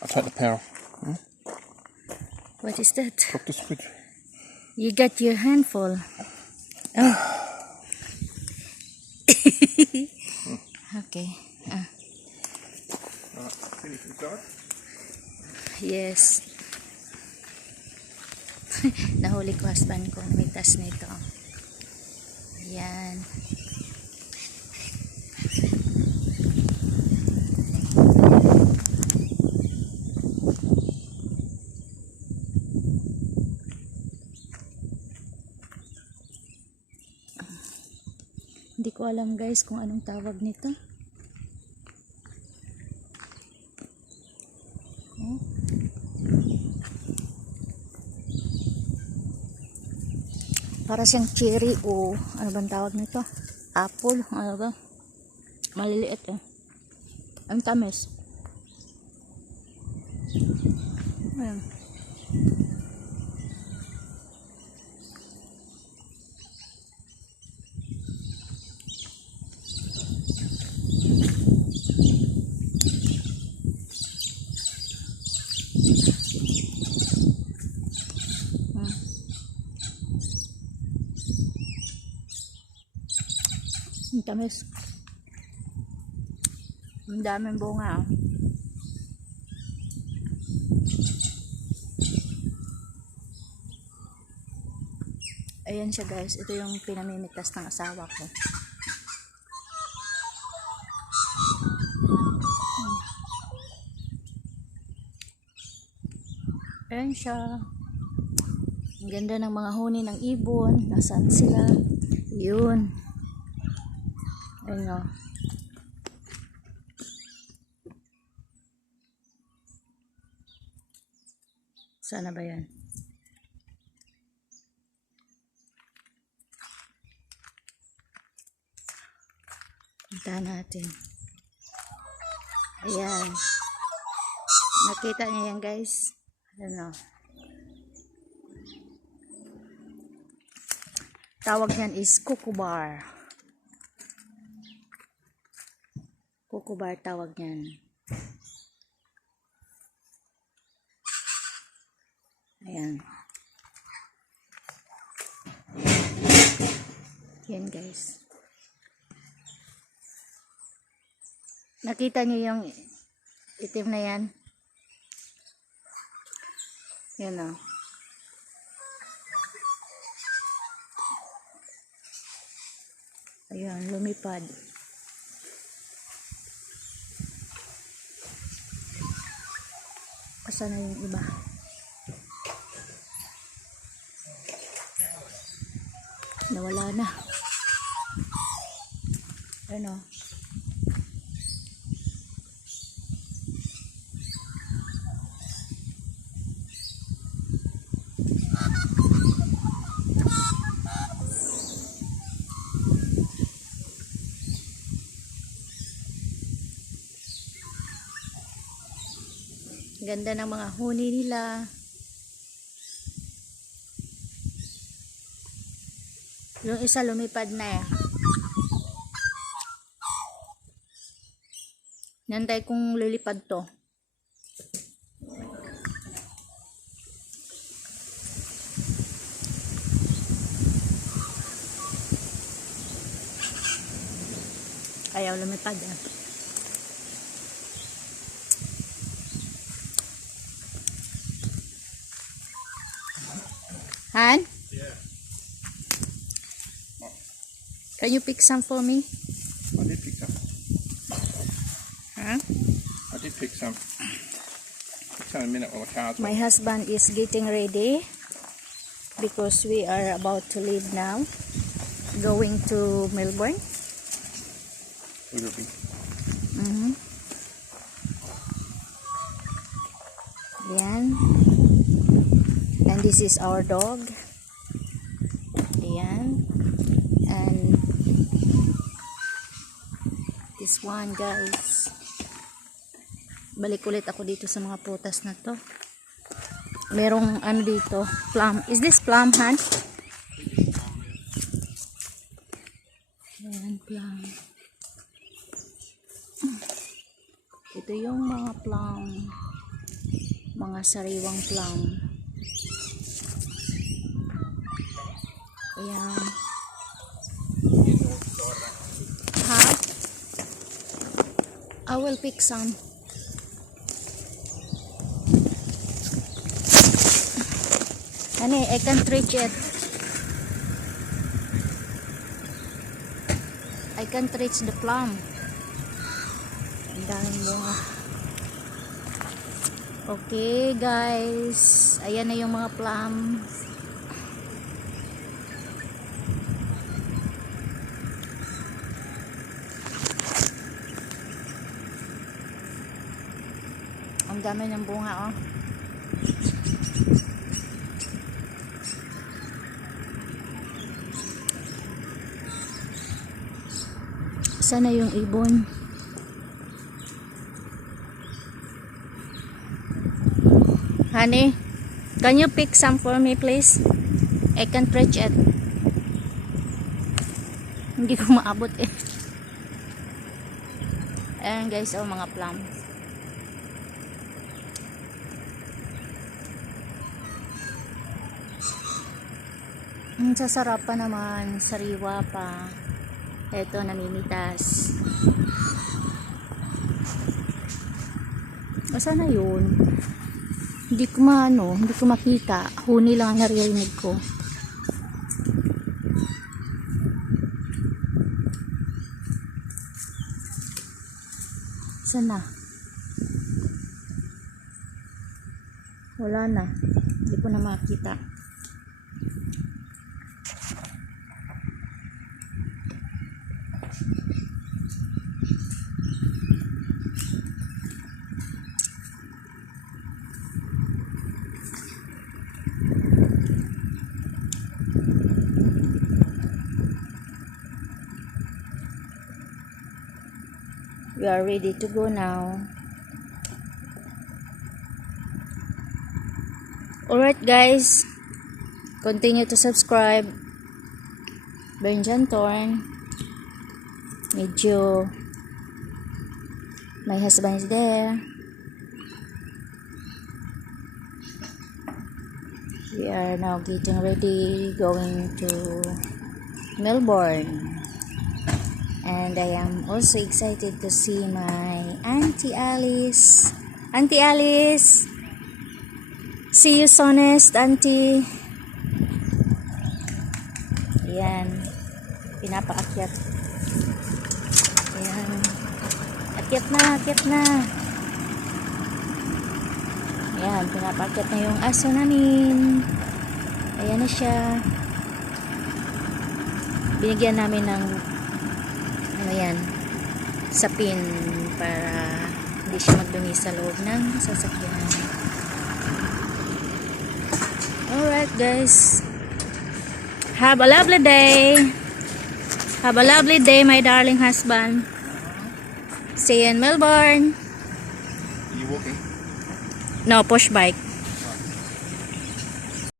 I'll take the pail. What is that? Drop this food. You got your handful. Oh. Okay. Alright, finish inside. Yes. Nahuli ko husband ko. Mitas nito. Ayan. Hindi ko alam guys kung anong tawag nito. Para siyang cherry o ano bang tawag nito? Apple, ano ba? Maliliit eh. Ang tamis. Ayan. Ang tamis. Ang daming bunga. Ayan siya guys. Ito yung pinamimitas ng asawa ko. Ayan siya. Ang ganda ng mga huni ng ibon. Nasaan sila? Yun. Ayan o. Sana ba yan? Puntahan natin. Ayan. Nakita niyo yan guys? Ano? Tawag niyan is cucumber. Cucumber tawag niyan. Ayan. Yan guys. Nakita niyo yung itim na yan? Yan o. Ayan, lumipad. Asa na yung iba? Nawala na. Ano? Ganda ng mga huni nila. Yung isa lumipad na eh. Nantay kong lilipad to. Ayaw lumipad ah. Han? Yeah. Can you pick some for me? I did pick some. Huh? I did pick some. It's in a minute while the car's My husband is getting ready because we are about to leave now, going to Melbourne. will be. Yan. And this is our dog. Ayan. And this one guys. Balik ulit ako dito sa mga putas na to. Merong ano dito, plum. Is this plum, Han? Ayan, plum. Ito yung mga plum. Mga sariwang plum. Ayan. Ha? I will pick some. Honey, I can't reach it. I can't reach the plum. Ang daming bunga. Okay, guys. Ayan na yung mga plum. Ang dami ng bunga, oh. Sana yung ibon. Honey, can you pick some for me, please? I can't reach it. Hindi ko maabot eh. Ayan guys, oh, mga plum. Sasarap pa naman, sariwa pa. Ito, namimitas. Asa na yun? Hindi ko hindi ko makita. Huni lang ang naririnig ko. Saan na? Wala na. Hindi ko na makita. We are ready to go now. Alright guys, continue to subscribe. Bernjan Torn. Medyo my husband is there. We are now getting ready, going to Melbourne. And I am also excited to see my Auntie Alice. Auntie Alice! See you soonest, Auntie. Ayan. Pinapaakyat. Ayan. Akyat na, akyat na. Ayan, pinapaakyat na yung aso namin. Ayan na siya. Binigyan namin ng ayan, sapin para hindi siya magdumi sa loob ng sasakyan. Alright guys, have a lovely day. Have a lovely day, my darling husband. See you in Melbourne. You walking? No, push bike.